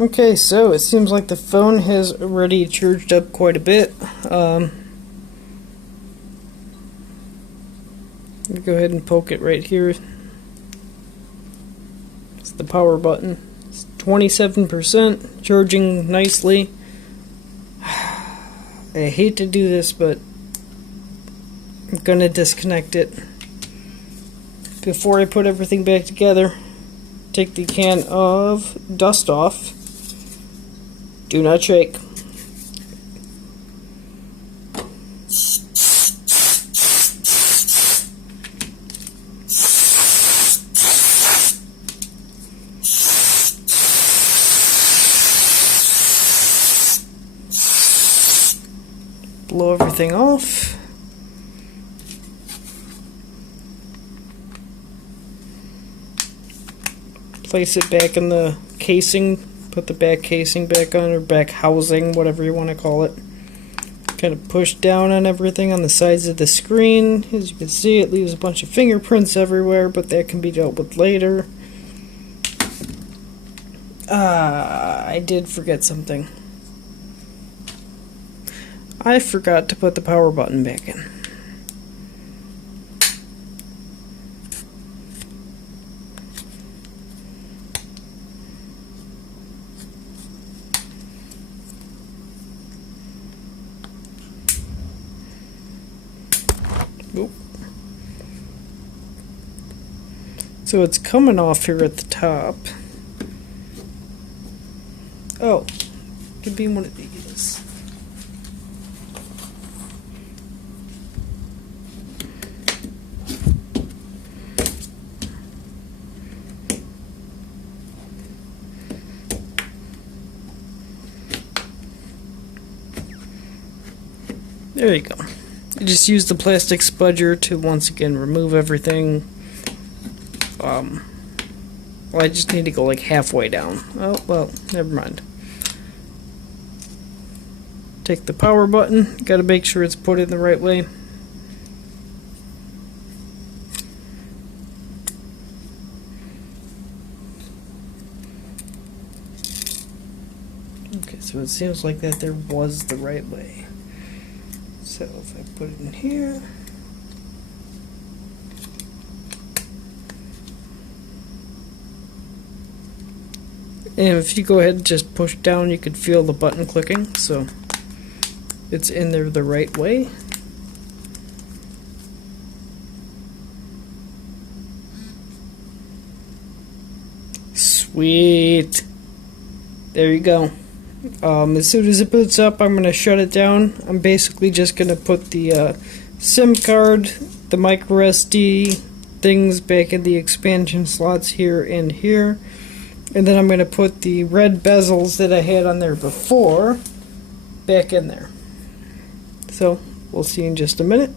Okay, so it seems like the phone has already charged up quite a bit. Go ahead and poke it right here. It's the power button. It's 27%, charging nicely. I hate to do this, but I'm gonna disconnect it before I put everything back together. Take the can of dust off. Do not shake. Blow everything off. Place it back in the casing. Put the back casing back on, or back housing, whatever you want to call it. Kind of push down on everything on the sides of the screen. As you can see, it leaves a bunch of fingerprints everywhere, but that can be dealt with later. I did forget something. I forgot to put the power button back in. Oop. So it's coming off here at the top. Oh, could be one of these. There you go. You just use the plastic spudger to once again remove everything. Well, I just need to go like halfway down. Oh, well, never mind. Take the power button. Gotta make sure it's put in the right way. Okay, so it seems like that there was the right way. So if I put it in here, and if you go ahead and just push down, you could feel the button clicking, so it's in there the right way. Sweet. There you go. As soon as it boots up, I'm going to shut it down. I'm basically just going to put the SIM card, the micro SD things back in the expansion slots here and here. And then I'm going to put the red bezels that I had on there before back in there. So, we'll see in just a minute.